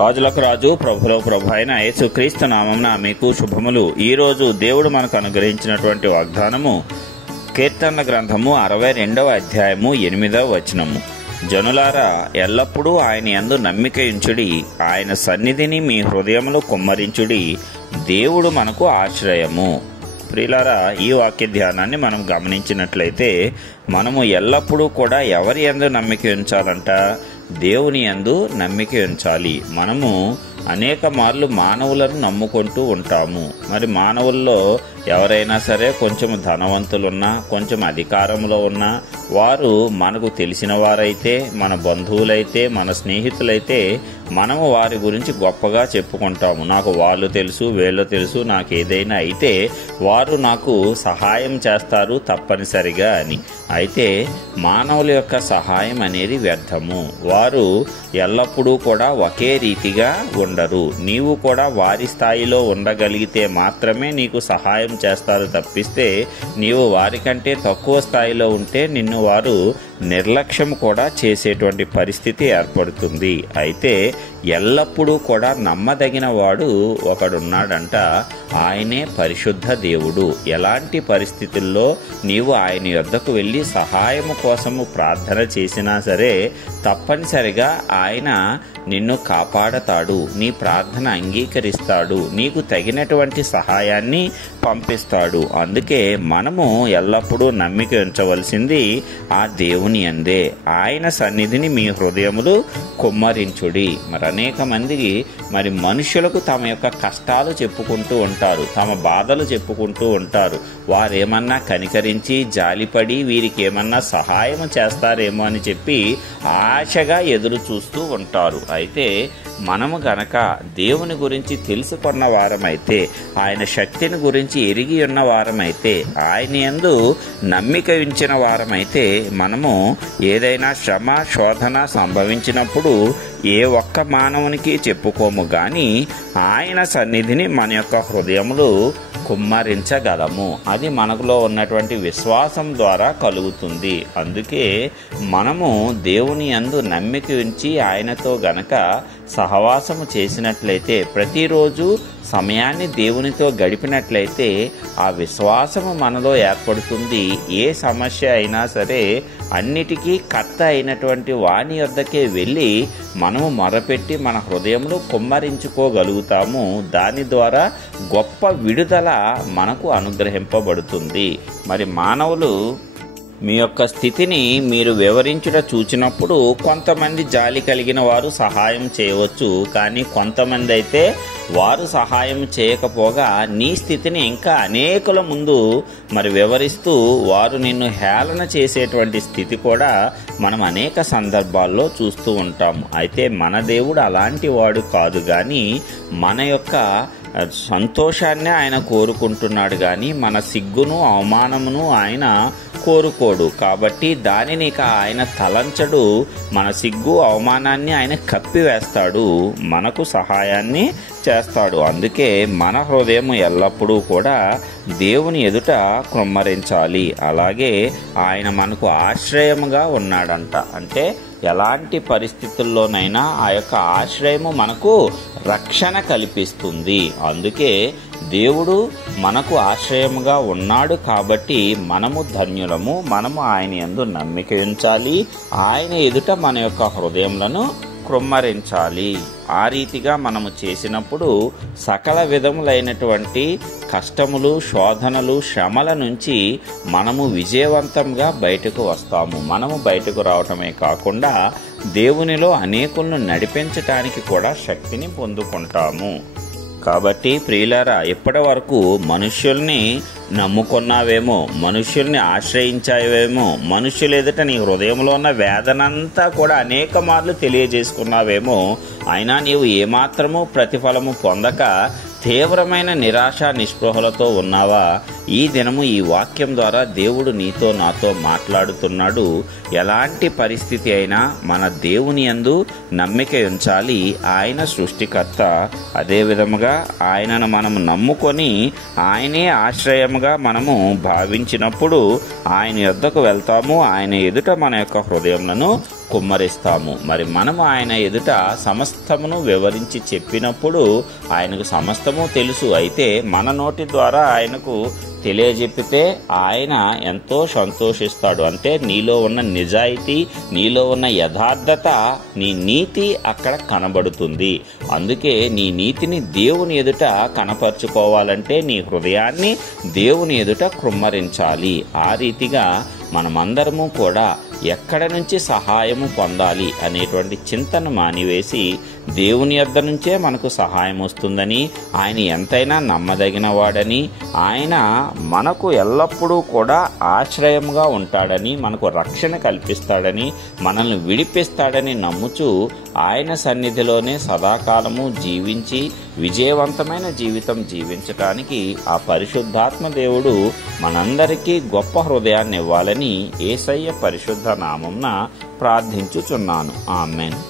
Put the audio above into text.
రాజులకు రాజు ప్రభులకు ప్రభు అయిన యేసుక్రీస్తు నామమున మీకు శుభములు. ఈరోజు దేవుడు మనకు అనుగ్రహించినటువంటి వాగ్దానము కీర్తనల గ్రంథము 62వ అధ్యాయము 8వ వచనము. జనులారా, ఎల్లప్పుడూ ఆయన యందు నమ్మిక ఉంచుడి, ఆయన సన్నిధిని మీ హృదయములో కుమ్మరించుడి, దేవుడు మనకు ఆశ్రయము. ప్రియులారా, ఈ వాక్య ధ్యానాన్ని మనం గమనించినట్లయితే మనము ఎల్లప్పుడూ కూడా ఎవరి యందు నమ్మిక ఉంచాలంట? దేవుని యందు నమ్మిక ఉంచాలి. మనము అనేక మార్లు మానవులను నమ్ముకుంటూ ఉంటాము. మరి మానవుల్లో ఎవరైనా సరే కొంచెం ధనవంతులున్నా, కొంచెం అధికారంలో ఉన్నా, వారు మనకు తెలిసిన వారైతే, మన బంధువులైతే, మన స్నేహితులైతే మనము వారి గురించి గొప్పగా చెప్పుకుంటాము. నాకు వాళ్ళు తెలుసు, వీళ్ళు తెలుసు, నాకు ఏదైనా అయితే వారు నాకు సహాయం చేస్తారు తప్పనిసరిగా అని. అయితే మానవుల యొక్క సహాయం అనేది వ్యర్థము. వారు ఎల్లప్పుడూ కూడా ఒకే రీతిగా ఉండరు. నీవు కూడా వారి స్థాయిలో ఉండగలిగితే మాత్రమే నీకు సహాయం చేస్తారు తప్పిస్తే నీవు వారికంటే తక్కువ స్థాయిలో ఉంటే నిన్ను వారు నిర్లక్ష్యం కూడా చేసేటువంటి పరిస్థితి ఏర్పడుతుంది. అయితే ఎల్లప్పుడూ కూడా నమ్మదగిన వాడు ఒకడున్నాడంట, ఆయనే పరిశుద్ధ దేవుడు. ఎలాంటి పరిస్థితుల్లో నీవు ఆయన యొద్దకు వెళ్ళి సహాయము కోసము ప్రార్థన చేసినా సరే తప్పనిసరిగా ఆయన నిన్ను కాపాడతాడు, నీ ప్రార్థన అంగీకరిస్తాడు, నీకు తగినటువంటి సహాయాన్ని పంపిస్తాడు. అందుకే మనము ఎల్లప్పుడూ నమ్మిక ఉంచవలసింది ఆ దేవుని అందే. ఆయన సన్నిధిని మీ హృదయములు కుమ్మరించుడి. మరి అనేక మందికి మనుషులకు తమ యొక్క కష్టాలు చెప్పుకుంటూ ఉంటారు, తమ బాధలు చెప్పుకుంటూ ఉంటారు. వారేమన్నా కనికరించి జాలిపడి వీరికి ఏమన్నా సహాయం చేస్తారేమో అని చెప్పి ఆశగా ఎదురు చూస్తూ ఉంటారు. అయితే మనము గనక దేవుని గురించి తెలుసుకున్న వారమైతే, ఆయన శక్తిని గురించి ఎరిగి ఉన్న వారమైతే, ఆయన యందు నమ్మిక ఉంచిన వారమైతే మనము ఏదైనా శ్రమ శోధన సంభవించినప్పుడు ఏ ఒక్క మానవునికి చెప్పుకోము గాని ఆయన సన్నిధిని మన యొక్క హృదయములు కుమ్మరించగలము. అది మనకులో ఉన్నటువంటి విశ్వాసం ద్వారా కలుగుతుంది. అందుకే మనము దేవుని యందు నమ్మిక ఉంచి ఆయనతో గనక సహవాసము చేసినట్లయితే, ప్రతిరోజు సమయాన్ని దేవునితో గడిపినట్లయితే ఆ విశ్వాసము మనలో ఏర్పడుతుంది. ఏ సమస్య అయినా సరే అన్నిటికీ కర్త అయినటువంటి వాని యొద్దకే వెళ్ళి మనము మొరపెట్టి మన హృదయంలో కుమ్మరించుకోగలుగుతాము. దాని ద్వారా గొప్ప విడుదల మనకు అనుగ్రహింపబడుతుంది. మరి మానవులు మీ యొక్క స్థితిని మీరు వివరించుట చూచినప్పుడు కొంతమంది జాలి కలిగిన వారు సహాయం చేయవచ్చు, కానీ కొంతమంది అయితే వారు సహాయం చేయకపోగా నీ స్థితిని ఇంకా అనేకుల ముందు వివరిస్తూ వారు నిన్ను హేళన చేసేటువంటి స్థితి కూడా మనం అనేక సందర్భాల్లో చూస్తూ ఉంటాము. అయితే మన దేవుడు అలాంటి వాడు కాదు, కానీ మన యొక్క సంతోషాన్ని ఆయన కోరుకుంటున్నాడు, కానీ మన సిగ్గును అవమానమును ఆయన కోరుకోడు. కాబట్టి దానిని ఆయన తలంచడు. మన సిగ్గు అవమానాన్ని ఆయన కప్పివేస్తాడు, మనకు సహాయాన్ని చేస్తాడు. అందుకే మన హృదయం ఎల్లప్పుడూ కూడా దేవుని ఎదుట కుమ్మరించాలి. అలాగే ఆయన మనకు ఆశ్రయముగా ఉన్నాడంట. అంటే ఎలాంటి పరిస్థితుల్లోనైనా ఆ యొక్క ఆశ్రయము మనకు రక్షణ కల్పిస్తుంది. అందుకే దేవుడు మనకు ఆశ్రయముగా ఉన్నాడు కాబట్టి మనము ధన్యులము. మనము ఆయన యందు నమ్మిక ఉంచాలి, ఆయన ఎదుట మన యొక్క హృదయములను కుమ్మరించాలి. ఆ రీతిగా మనము చేసినప్పుడు సకల విధములైనటువంటి కష్టములు, శోధనలు, శ్రమల నుంచి మనము విజయవంతంగా బయటకు వస్తాము. మనము బయటకు రావటమే కాకుండా దేవునిలో అనేకులను నడిపించటానికి కూడా శక్తిని పొందుకుంటాము. కాబట్టి ప్రియులారా, ఇప్పటి వరకు మనుష్యుల్ని నమ్ముకున్నావేమో, మనుష్యుల్ని ఆశ్రయించావేమో, మనుష్యుల ఎదుట నీ హృదయంలో ఉన్న వేదనంతా కూడా అనేక మార్లు తెలియజేసుకున్నావేమో, అయినా నీవు ఏమాత్రము ప్రతిఫలము పొందక తీవ్రమైన నిరాశ నిస్పృహలతో ఉన్నావా? ఈ దినము ఈ వాక్యం ద్వారా దేవుడు నీతో నాతో మాట్లాడుతున్నాడు. ఎలాంటి పరిస్థితి అయినా మన దేవుని యందు నమ్మిక ఉంచాలి. ఆయన సృష్టికర్త. అదే విధముగా ఆయనను మనము నమ్ముకొని ఆయనే ఆశ్రయముగా మనము భావించినప్పుడు ఆయన యొద్దకు వెళ్తాము. ఆయన ఎదుట మన యొక్క హృదయములను కుమ్మరిస్తాము. మరి మనము ఆయన ఎదుట సమస్తమును వివరించి చెప్పినప్పుడు ఆయనకు సమస్తము తెలుసు. అయితే మన నోటి ద్వారా ఆయనకు తెలియజెప్పితే ఆయన ఎంతో సంతోషిస్తాడు. అంటే నీలో ఉన్న నిజాయితీ, నీలో ఉన్న యథార్థత, నీ నీతి అక్కడ కనబడుతుంది. అందుకే నీ నీతిని దేవుని ఎదుట కనపరుచుకోవాలంటే నీ హృదయాన్ని దేవుని ఎదుట కృమ్మరించాలి. ఆ రీతిగా మనమందరము కూడా ఎక్కడ నుంచి సహాయము పొందాలి అనేటువంటి చింతను మానివేసి దేవుని యొద్ద నుంచే మనకు సహాయం వస్తుందని, ఆయన ఎంతైనా నమ్మదగిన వాడని, ఆయన మనకు ఎల్లప్పుడూ కూడా ఆశ్రయంగా ఉంటాడని, మనకు రక్షణ కల్పిస్తాడని, మనల్ని విడిపిస్తాడని నమ్ముచు ఆయన సన్నిధిలోనే సదాకాలము జీవించి విజయవంతమైన జీవితం జీవించటానికి ఆ పరిశుద్ధాత్మ దేవుడు మనందరికీ గొప్ప హృదయాన్ని ఇవ్వాలని యేసయ్య పరిశుద్ధ నామమున ప్రార్థించుచున్నాను. ఆమేన్.